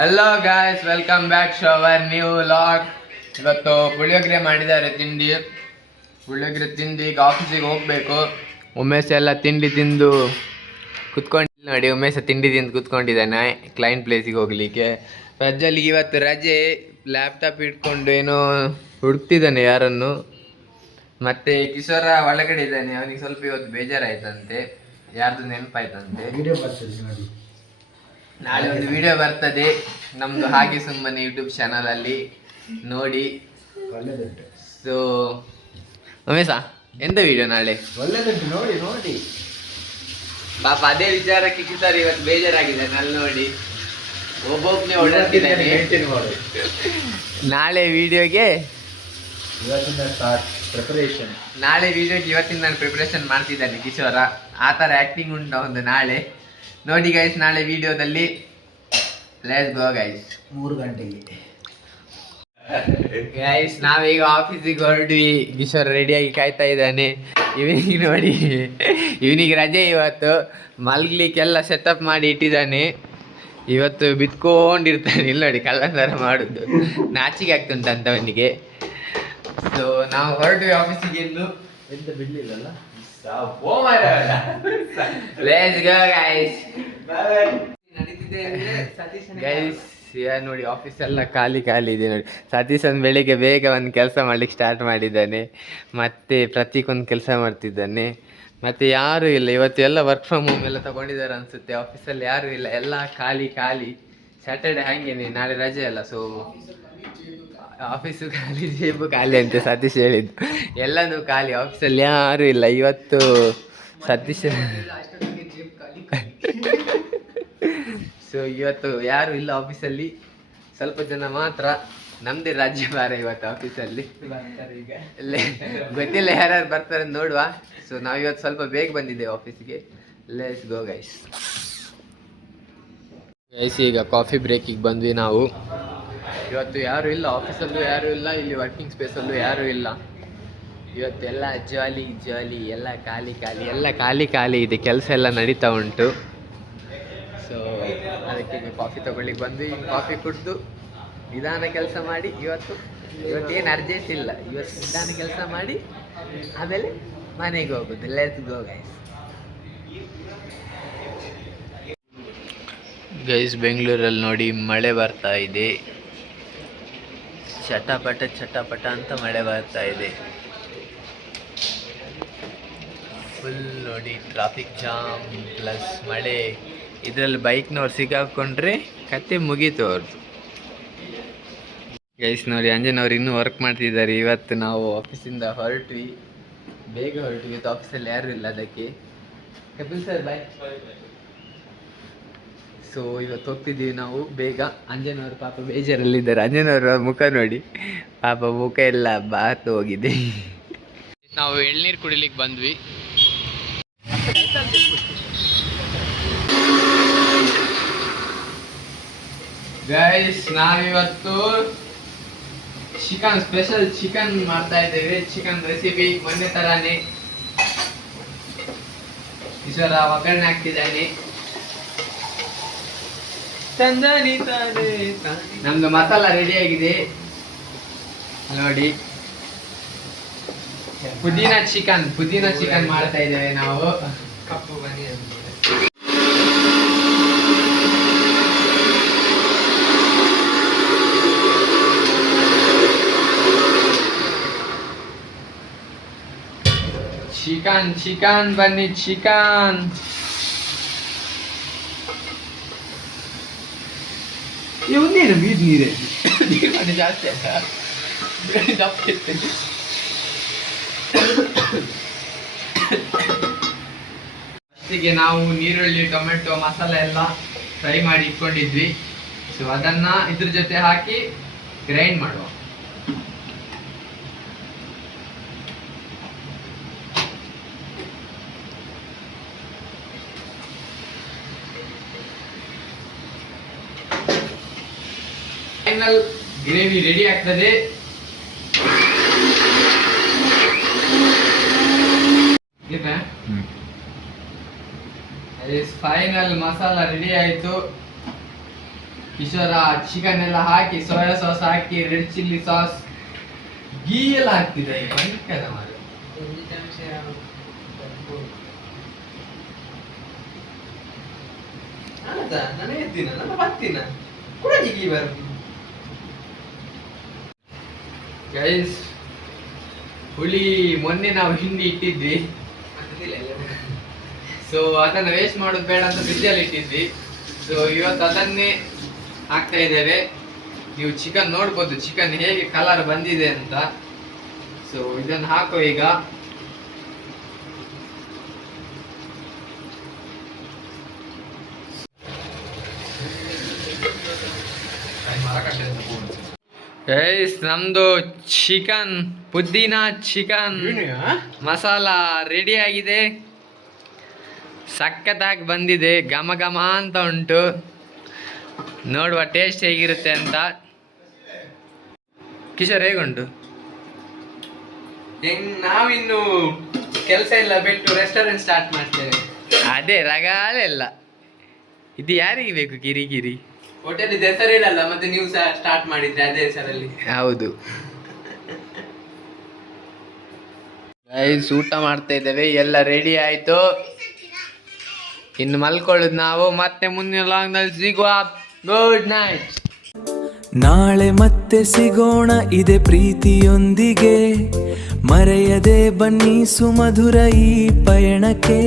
Hello guys, welcome back to our new vlog. ಇವತ್ತು ಪುಳಿಯೋಗರೆ ಮಾಡಿದ್ದಾರೆ ತಿಂಡಿ. ಪುಳಿಯೋಗರೆ ತಿಂದು ಈಗ ಆಫೀಸಿಗೆ ಹೋಗಬೇಕು. ಉಮೇಶ್ ಎಲ್ಲ ತಿಂಡಿ ತಿಂದು ಕುತ್ಕೊಂಡಿಲ್ಲ ನೋಡಿ. ಉಮೇಶ ತಿಂಡಿ ತಿಂದು ಕುತ್ಕೊಂಡಿದ್ದಾನೆ ಕ್ಲೈಂಟ್ ಪ್ಲೇಸಿಗೆ ಹೋಗ್ಲಿಕ್ಕೆ. ಪ್ರಜ್ವಲ್ಗೆ ಇವತ್ತು ರಜೆ. ಲ್ಯಾಪ್ಟಾಪ್ ಇಟ್ಕೊಂಡು ಏನೋ ಹುಡುಕ್ತಿದ್ದಾನೆ ಯಾರನ್ನು. ಮತ್ತೆ ಕಿಶೋರ ಒಳಗಡೆ ಇದ್ದಾನೆ. ಅವನಿಗೆ ಸ್ವಲ್ಪ ಇವತ್ತು ಬೇಜಾರಾಯ್ತಂತೆ, ಯಾರ್ದು ನೆನಪಾಯ್ತಂತೆ. ನಾಳೆ ಒಂದು ವಿಡಿಯೋ ಬರ್ತದೆ ನಮ್ದು, ಹಾಗೆ ಸುಮ್ಮನೆ ಯೂಟ್ಯೂಬ್ ಚಾನಲ್ ಅಲ್ಲಿ ನೋಡಿ. ಸೊ ಉಮೇಶ, ಎಂತ ವಿಡಿಯೋ ನಾಳೆ? ಒಳ್ಳೆದುಂಟು, ನೋಡಿ ನೋಡಿ. ಪಾಪ ಅದೇ ವಿಚಾರಕ್ಕೆ ಕಿಶೋರ್ ಇವತ್ತು ಬೇಜಾರಾಗಿದ್ದಾನೆ. ಅಲ್ಲಿ ನೋಡಿ ಒಬ್ಬೊಬ್ಬನೇ ಓಡಾಡ್ತಿದ್ದಾನೆ. ನಾಳೆ ವಿಡಿಯೋಗೆ ಇವತ್ತಿಂದ ಸ್ಟಾರ್ಟ್ ಪ್ರಿಪರೇಷನ್. ನಾಳೆ ವಿಡಿಯೋಗೆ ಇವತ್ತಿಂದ ನಾನು ಪ್ರಿಪರೇಷನ್ ಮಾಡ್ತಿದ್ದಾನೆ ಕಿಶೋರ. ಆ ಥರ ಆ್ಯಕ್ಟಿಂಗ್ ಉಂಟು ಒಂದು ನಾಳೆ ನೋಡಿ ಗೈಸ್. ನಾಳೆ ವಿಡಿಯೋದಲ್ಲಿ ಲೆಟ್ಸ್ ಗೋ ಗೈಸ್. 3 ಗಂಟೆಗೆ ಗೈಸ್ ನಾವೀಗ ಆಫೀಸಿಗೆ ಹೊರಡ್ವಿ. ಕಿಶೋರ್ ರೆಡಿಯಾಗಿ ಕಾಯ್ತಾ ಇದ್ದಾನೆ. ಇವನಿಗೆ ನೋಡಿ, ಇವನಿಗೆ ರಜೆ ಇವತ್ತು. ಮಲ್ಗ್ಲಿಕ್ಕೆಲ್ಲ ಸೆಟಪ್ ಮಾಡಿ ಇಟ್ಟಿದ್ದಾನೆ. ಇವತ್ತು ಬಿತ್ಕೊಂಡಿರ್ತಾನೆ. ಇಲ್ಲಿ ನೋಡಿ ಕಳ್ಳಂದರ ಮಾಡುದು, ನಾಚಿಕೆ ಆಗ್ತುಂಟಂತ ಅವನಿಗೆ. ಸೊ ನಾವು ಹೊರಡ್ವಿ ಆಫೀಸಿಗೆ. ಇನ್ನು ಎಂತ ಬಿಡ್ಲಿಲ್ಲಲ್ಲ. Let's go guys. ಗೈಸ್ ನೋಡಿ ಆಫೀಸ್ ಎಲ್ಲ ಖಾಲಿ ಇದೆ ನೋಡಿ. ಸತೀಶನ್ ಬೆಳಿಗ್ಗೆ ಬೇಗ ಒಂದು ಕೆಲಸ ಮಾಡ್ಲಿಕ್ಕೆ ಸ್ಟಾರ್ಟ್ ಮಾಡಿದ್ದಾನೆ. ಮತ್ತೆ ಪ್ರತೀಕ್ ಒಂದು ಕೆಲಸ ಮಾಡ್ತಿದ್ದಾನೆ. ಮತ್ತೆ ಯಾರೂ ಇಲ್ಲ ಇವತ್ತು. ಎಲ್ಲ ವರ್ಕ್ ಫ್ರಮ್ ಹೋಮ್ ಎಲ್ಲ ತಗೊಂಡಿದ್ದಾರೆ ಅನಿಸುತ್ತೆ. ಆಫೀಸಲ್ಲಿ ಯಾರೂ ಇಲ್ಲ, ಎಲ್ಲ ಖಾಲಿ. ಸ್ಯಾಟರ್ಡೆ ಹಾಗೇನೆ, ನಾಳೆ ರಜೆ ಅಲ್ಲ. ಸೊ ಆಫೀಸು ಖಾಲಿ, ಜೇಬು ಖಾಲಿ ಅಂತ ಸತೀಶ್ ಹೇಳಿದ್ದು. ಎಲ್ಲನೂ ಖಾಲಿ, ಆಫೀಸಲ್ಲಿ ಯಾರೂ ಇಲ್ಲ ಇವತ್ತು. ಸತೀಶ್ ಸೊ ಇವತ್ತು ಯಾರು ಇಲ್ಲ ಆಫೀಸಲ್ಲಿ, ಸ್ವಲ್ಪ ಜನ ಮಾತ್ರ. ನಮ್ದೇ ರಾಜ್ಯಭಾರ ಇವತ್ತು ಆಫೀಸಲ್ಲಿ. ಗೊತ್ತಿಲ್ಲ ಯಾರ್ಯಾರು ಬರ್ತಾರೆ ನೋಡುವ. ಸೊ ನಾವು ಇವತ್ತು ಸ್ವಲ್ಪ ಬೇಗ ಬಂದಿದ್ದೇವೆ ಆಫೀಸಿಗೆ. Let's go guys. ಈಗ ಕಾಫಿ ಬ್ರೇಕಿಗೆ ಬಂದ್ವಿ ನಾವು. ಇವತ್ತು ಯಾರೂ ಇಲ್ಲ ಆಫೀಸಲ್ಲೂ, ಯಾರೂ ಇಲ್ಲ ಇಲ್ಲಿ ವರ್ಕಿಂಗ್ ಸ್ಪೇಸಲ್ಲೂ ಯಾರೂ ಇಲ್ಲ ಇವತ್ತೆಲ್ಲ. ಜಾಲಿ ಎಲ್ಲ ಖಾಲಿ ಇದೆ. ಕೆಲಸ ಎಲ್ಲ ನಡೀತಾ ಉಂಟು. ಸೊ ಅದಕ್ಕೆ ಕಾಫಿ ತಗೊಳ್ಳಿಕ್ಕೆ ಬಂದ್ವಿ. ಕಾಫಿ ಕುಡಿದು ನಿಧಾನ ಕೆಲಸ ಮಾಡಿ ಇವತ್ತೇನು ಅರ್ಜೆಂಟ್ ಇಲ್ಲ. ಇವತ್ತು ನಿಧಾನ ಕೆಲಸ ಮಾಡಿ ಆಮೇಲೆ ಮನೆಗೆ ಹೋಗೋದು. Let's go guys. ಬೆಂಗಳೂರಲ್ಲಿ ನೋಡಿ ಮಳೆ ಬರ್ತಾ ಇದೆ. ಚಟಪಟ ಅಂತ ಮಳೆ ಬರ್ತಾ ಇದೆ. ಫುಲ್ ನೋಡಿ ಟ್ರಾಫಿಕ್ ಜಾಮ್ ಪ್ಲಸ್ ಮಳೆ. ಇದರಲ್ಲಿ ಬೈಕ್ನವ್ರು ಸಿಗಾಕೊಂಡ್ರೆ ಕತೆ ಮುಗೀತು ಅವ್ರದ್ದು. ಗೈಸ್ ನೋಡಿ ಅಂಜನವ್ರು ಇನ್ನೂ ವರ್ಕ್ ಮಾಡ್ತಿದ್ದಾರೆ. ಇವತ್ತು ನಾವು ಆಫೀಸಿಂದ ಬೇಗ ಹೊರಟ್ವಿ. ಇವತ್ತು ಆಫೀಸಲ್ಲಿ ಯಾರೂ ಇಲ್ಲ, ಅದಕ್ಕೆ ಕಪಿಲ್ ಸರ್ ಬಾಯ್. ಸೊ ಇವತ್ತು ಹೋಗ್ತಿದ್ದೀವಿ ನಾವು ಬೇಗ. ಅಂಜನವರು ಪಾಪ ಬೇಜಾರಲ್ಲಿದ್ದಾರೆ. ಅಂಜನವರ ಮುಖ ನೋಡಿ, ಪಾಪ ಮುಖ ಎಲ್ಲ ಬಾತು ಹೋಗಿದೆ. ನಾವು ಎಳ್ನೀರು ಕುಡಿಲಿಕ್ಕೆ ಬಂದ್ವಿ. ಗೈಸ್ ನಾವಿವತ್ತು ಸ್ಪೆಷಲ್ ಚಿಕನ್ ಮಾಡ್ತಾ ಇದ್ದೇವೆ. ಚಿಕನ್ ರೆಸಿಪಿ ಮೊನ್ನೆ ತರಾನೇ. ಈಶ್ವರ ಒಗ್ಗರಣೆ ಹಾಕ್ತಿದ್ದಾನೆ. ನಮ್ದು ಮಸಾಲ ರೆಡಿ ಆಗಿದೆ ನೋಡಿ. ಪುದೀನ ಚಿಕನ್ ಮಾಡ್ತಾ ಇದ್ದೇವೆ ನಾವು. ಕಪ್ಪು ಬನ್ನಿ ಚಿಕನ್ ಬನ್ನಿ. ಚಿಕನ್ ನೀರು ನೀರೇ ಜಾಸ್ತಿ ಫಸ್ಟಿಗೆ ನಾವು ನೀರುಳ್ಳಿ, ಟೊಮೆಟೊ, ಮಸಾಲೆ ಎಲ್ಲ ಫ್ರೈ ಮಾಡಿ ಇಟ್ಕೊಂಡಿದ್ವಿ. ಸೊ ಅದನ್ನ ಇದ್ರ ಜೊತೆ ಹಾಕಿ ಗ್ರೈಂಡ್ ಮಾಡುವ. ಫೈನಲ್ ಗ್ರೇವಿ ರೆಡಿ ಆಗ್ತದೆ. ಫೈನಲ್ ಮಸಾಲ ರೆಡಿ ಆಯಿತು. ಕಿಶೋರ ಚಿಕನ್ ಎಲ್ಲ ಹಾಕಿ ಸೋಯಾ ಸಾಸ್ ಹಾಕಿ ರೆಡ್ ಚಿಲ್ಲಿ ಸಾಸ್ ಗೀ ಎಲ್ಲ ಹಾಕ್ತಿದ್ದಾರೆ ಭಯಂಕರ ಮಾರ್ರೆ. ನಾನು ಎದ್ದಿನ ನನ್ನ ಬರ್ತೀನ ಕೂಡ ಗೀ ಗೈಸ್ ಹುಳಿ ಮೊನ್ನೆ ನಾವು ಹಿಂಡಿ ಇಟ್ಟಿದ್ವಿ, ಸೊ ಅದನ್ನ ವೇಸ್ಟ್ ಮಾಡೋದು ಬೇಡ ಅಂತ ಫ್ರಿಜ್ಜಲ್ಲಿ ಇಟ್ಟಿದ್ವಿ. ಸೊ ಇವತ್ತು ಅದನ್ನೇ ಹಾಕ್ತಾ ಇದ್ದೇವೆ. ನೀವು ಚಿಕನ್ ನೋಡ್ಬೋದು ಚಿಕನ್ ಹೇಗೆ ಕಲರ್ ಬಂದಿದೆ ಅಂತ. ಸೊ ಇದನ್ನು ಹಾಕೋ ಈಗ. ಗೈಸ್ ನಮ್ದು ಚಿಕನ್ ಪುದೀನ ಚಿಕನ್ ಮಸಾಲ ರೆಡಿ ಆಗಿದೆ. ಸಖತ್ತಾಗಿ ಬಂದಿದೆ, ಘಮ ಘಮ ಅಂತ ಉಂಟು. ನೋಡುವ ಟೇಸ್ಟ್ ಹೇಗಿರುತ್ತೆ ಅಂತ. ಕಿಶೋರ್ ಹೇಗುಂಟು? ನಾವಿನ್ನು ಕೆಲಸ ಎಲ್ಲ ಬಿಟ್ಟು ರೆಸ್ಟೋರೆಂಟ್ ಸ್ಟಾರ್ಟ್ ಮಾಡ್ತೇವೆ. ಅದೇ ರಗಾಲೆಲ್ಲ ಇದು ಯಾರಿಗೆ ಬೇಕು ಕಿರಿಕಿರಿ? ಹೋಟೆಲ್ ಹೆಸರು ಇಡಲ್ಲ, ಮತ್ತೆ ನೀವು ಸಹ ಸ್ಟಾರ್ಟ್ ಮಾಡಿದ್ರೆ ಅದೇ ಹೆಸರಲ್ಲಿ. ಹೌದು ಗೈಸ್, ಊಟ ಮಾಡ್ತಾ ಇದ್ದೇವೆ, ಎಲ್ಲ ರೆಡಿ ಆಯ್ತು. ಇನ್ನು ಮಲ್ಕೊಳ್ಳೋದು ನಾವು. ಮತ್ತೆ ಮುಂದಿನ ಲಾಂಗ್ ನಲ್ಲಿ ಸಿಗುವ. Good night. ನಾಳೆ ಮತ್ತೆ ಸಿಗೋಣ ಇದೇ ಪ್ರೀತಿಯೊಂದಿಗೆ. ಮರೆಯದೆ ಬನ್ನಿ ಸುಮಧುರ ಈ ಪಯಣಕ್ಕೆ.